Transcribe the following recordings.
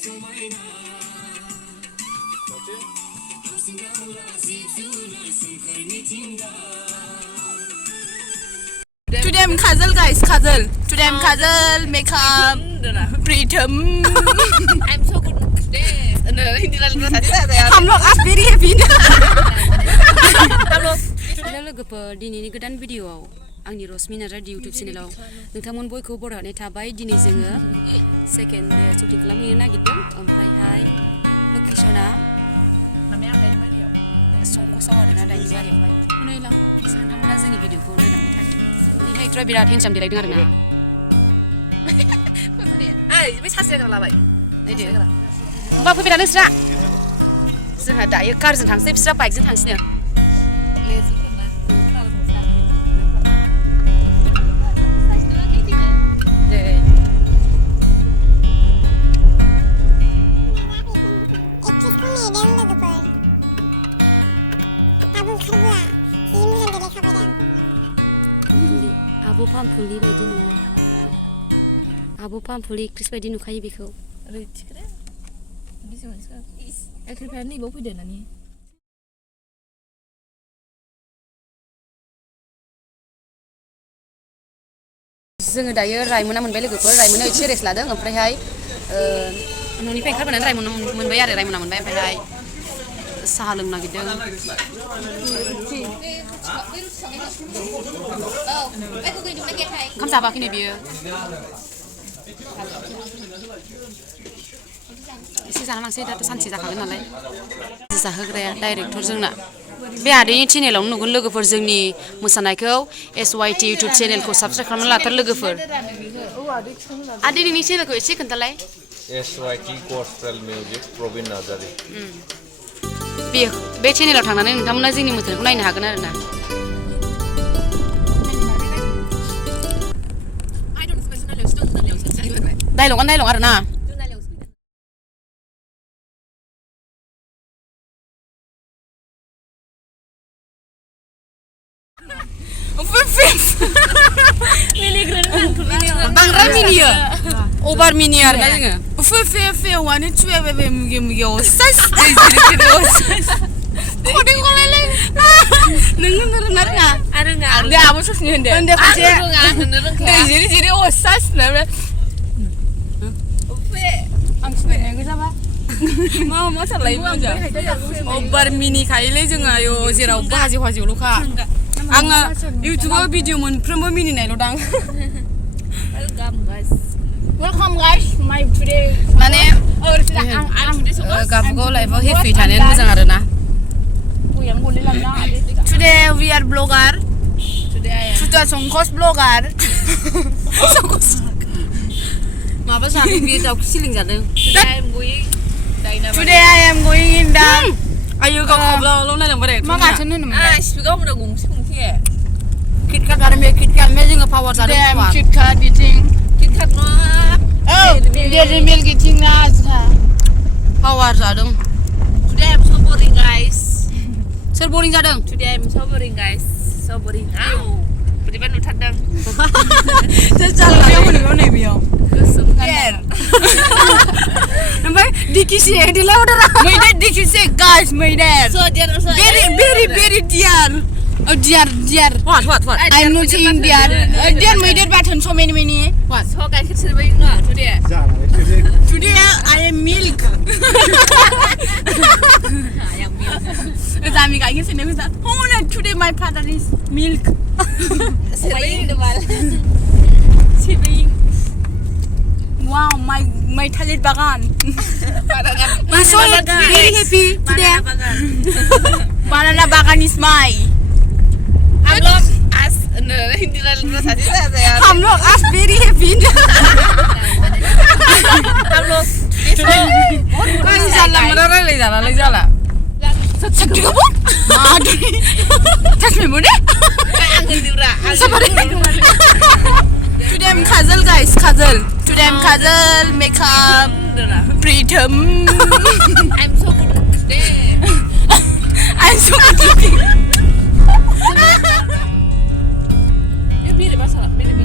Today I'm Kajal guys, Kajal. Today I'm Kajal, makeup, Pritam. I'm so good today. हम लोग आज very happy ना. Hello लोगोफोर दिनैनि गोदान भिडिअआव आंनि रश्मि नार्जारि YouTube चेनेलाव नोंथांमोन बयखौ बरायनाय थाबाय दिनै जोङो सेकेन्ड डे शुटिं खालामनो नागिरदों ओमफ्रायहाय लकेशना संकसआव आरोना दानि बारियावहाय नोंथांमोना जोंनि भिडिअखौ नायलांबाय थादो जोंनि एक्टरा बिराद हेन्डसाम देलायदों आरोना बे सासे लाबाय होमबा फैबाय नोंस्रा जोंहा दायो कारजों थांसै बिस्रा बाइकजों थांसैनो पाम्पुलि क्रिस बायदि नुखायो बेखौ जोङो दायो रायमना मोनबाय लोगोफोर रायमना एसे रेस्ट लादों ओमफ्रायहाय न'निफ्राय ओंखारबोनानै रायमना मोनबाय आरो रायमना मोनबाय ओमफ्रायहाय साहा लोंनो नागिरदों ओंखाम जाबाखैनो बियो एसे जाना लांसै दाथ' सानसे जाखागोन नालाय जाहोग्राया डाइरेक्टर जोंना बे आदैनि चेनेलावनो नुगोन लोगोफोर जोंनि मोसानायखौ SYT YouTube चेनेलखौ साबस्क्राइब खालामना लाथार लोगोफोर आदै नोंनि चेनेलखौ एसे खोन्थालाय SYT Gospel Music Prabin Narzary बे चेनेलाव थांनानै नोंथांमोना जोंनि मोसानायखौ नायनो हागोन आरो ना डाइलग आरो ना बांद्राय मिनियो अभार मिनियो आरो ना जोङो फे वानि चुवे बे मुगे साइस नों रोङा दे आबो ससनि होनदे होनदे खनसे जिरि अ साइस ना आं सुनाय गोजाबा मा सालाय मोजां अभार मिनि खायोलै जोङो आयो जेराव हाजिवल'खा आङो इउट्युबाव भिडिअ मोनफ्रोमबो मिनिनायल' दां वेलकाम गाइस माय टुडे माने गावबागाव लाइफआव हेपि थानायानो मोजां आरोना today we are vlogger today संकस ब्लगार माबा जादों बियो दाउखि सिलिं जादों today I am going in दा आयो गावखौल' नायलांबाय मा गाथोन होनोमोन स्पिकाव बुंदों गंसे किटकाट आरो बे किटकाट जोङो पावार जादों पावार किटकाट इटिं किटकाट न डेरी मिल्क इटिं ना पावार जादों Today I'm so boring guys. सोर बरिं जादों Today I'm so boring guys. So boring. बोरैबा नुथारदों बेयाव मोनबाव नै बेयाव गोसोम गान ओमफ्राय दिकिसे देलाय अदारा मैदेर दिकिसे गाइस मैदेर So dear also very dear dear what I'm not saying dear मैदेर बाथोन so many what So गाइखेर सेरबाय न today I am milk Zami गाइखेर सेरनाय गोजा oh no today my father is milk सेरबाय होनदोंमाल सेरबाय wow my थालिर बागान I'm so very happy today banana bagan is mine हम लोग आज हिंदी में साथी रहते हैं हम लोग आज very happy हम लोग जानला मोनला रायलाय जाला sakti kamu touch me bude today I'm Kajal guys today I'm Kajal makeup Pritam I'm so good today I'm so good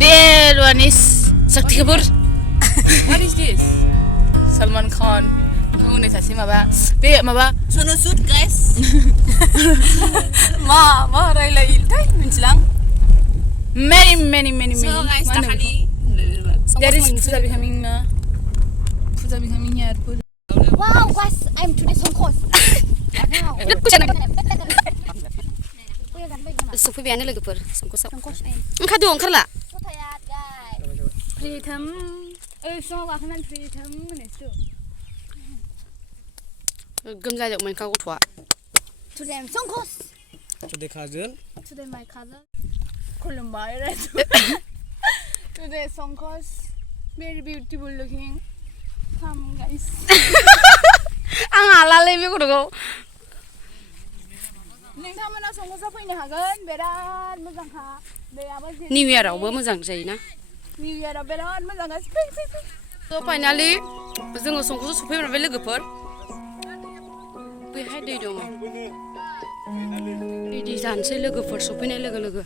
Del one is sakti kabur What is this Salman Khan गुबुननि सासे माबा बे माबा Sono shoot guys. मा रायलायोथाय मिथिलां many So guys, मा होनो दाखालि बेखौ? There is Puja becoming here. Wow, guys, I'm to the Songkos. सफैबायानो लोगोफोर संकसआव Songkos I'm. ओंखारदो ओंखारला So tired, guys. Pritam. Song gakhnan Pritam monestu. गोमजाजोबमोन का गथ'आ Today I'm Songkos. Today Kajal. Today my cousin. Kolumbai, right? Today Songkos. Very beautiful looking. Come, guys. आं हालालै बे गथ'खौ नोंथांमोना संकसआव फैनो हागोन बिराद मोजांखा दैयाबो निउ इयारावबो मोजां जायोना निउ इयाराव बिराद मोजां गासिबो थ' फाइनालि जोङो संकसआव सफैबाय लोगोफोर बैहाय दै दङ रेडि जानोसै लोगोफोर सफैनाय लोगो लोगो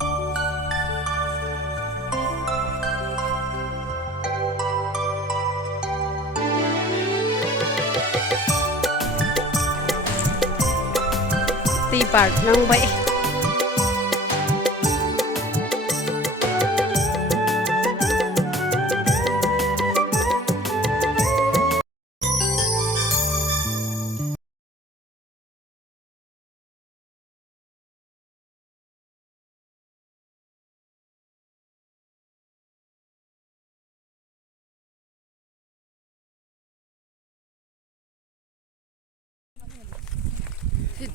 दै बारनांबाय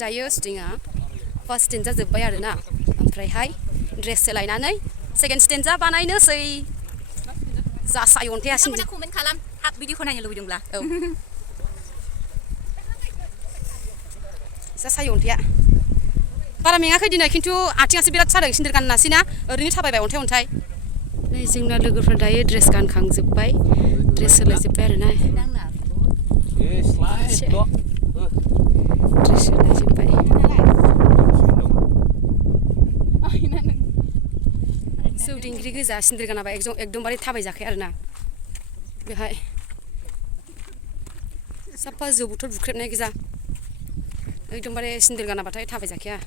दायो स्टिंआ फार्स्ट स्टेन्जा जोब्बाय आरोना ओमफ्रायहाय ड्रेस सोलायनानै सेकेन्ड स्टेन्जा बानायनोसै जा साय अन्थायासिम नोंथांमोना कमेन्ट खालाम थाब भिडिअखौ नायनो लुबैदोंब्ला औ जा साय अन्थाया बारा मेङाखै दिनै खिन्थु आथिङासो बिराद सादों सिन्देल गाननासै ना ओरैनो थाबायबाय अन्थाय नै जोंना लोगोफ्रा दायो ड्रेस गानखांजोब्बाय ड्रेस सोलायजोब्बाय आरोना ड्रेस सोलायजोब्बाय जौ दिंग्रि गोजा सिन्देल गानाबा एकदमबारे थाबायजाखाया आरोना बेहाय साफा जौ बथल बुख्रेबनाय गोजा एकदमबारे सिन्देल गानाबाथाय थाबायजाखाया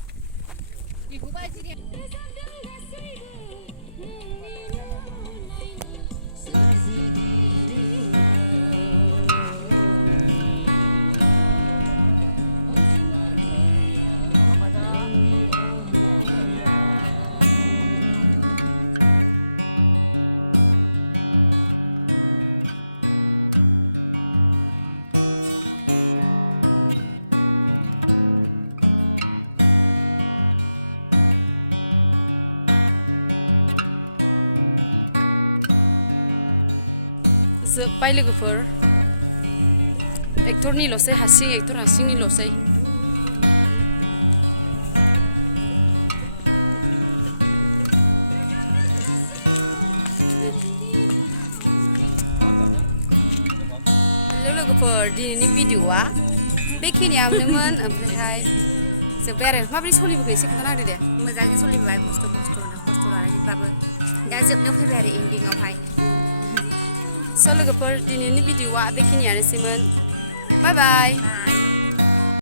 जोब्बाय लोगोफोर एक्टरनिल'सै एक्टर हारसिंनिल'सै लोगोफोर दिनैनि भिडिअ'आ बेखिनियावनोमोन ओमफ्रायहाय जोब्बाय आरो माबोरै सोलिबोखो एसे खोन्थाना होदो दे मोजाङै सोलिबाय खस्थ' लानायबाबो दा जोबनो फैबाय आरो एन्डिंआवहाय स' लोगोफोर दिनैनि भिडिअ'आ बेखिनियानोसैमोन बाय बाय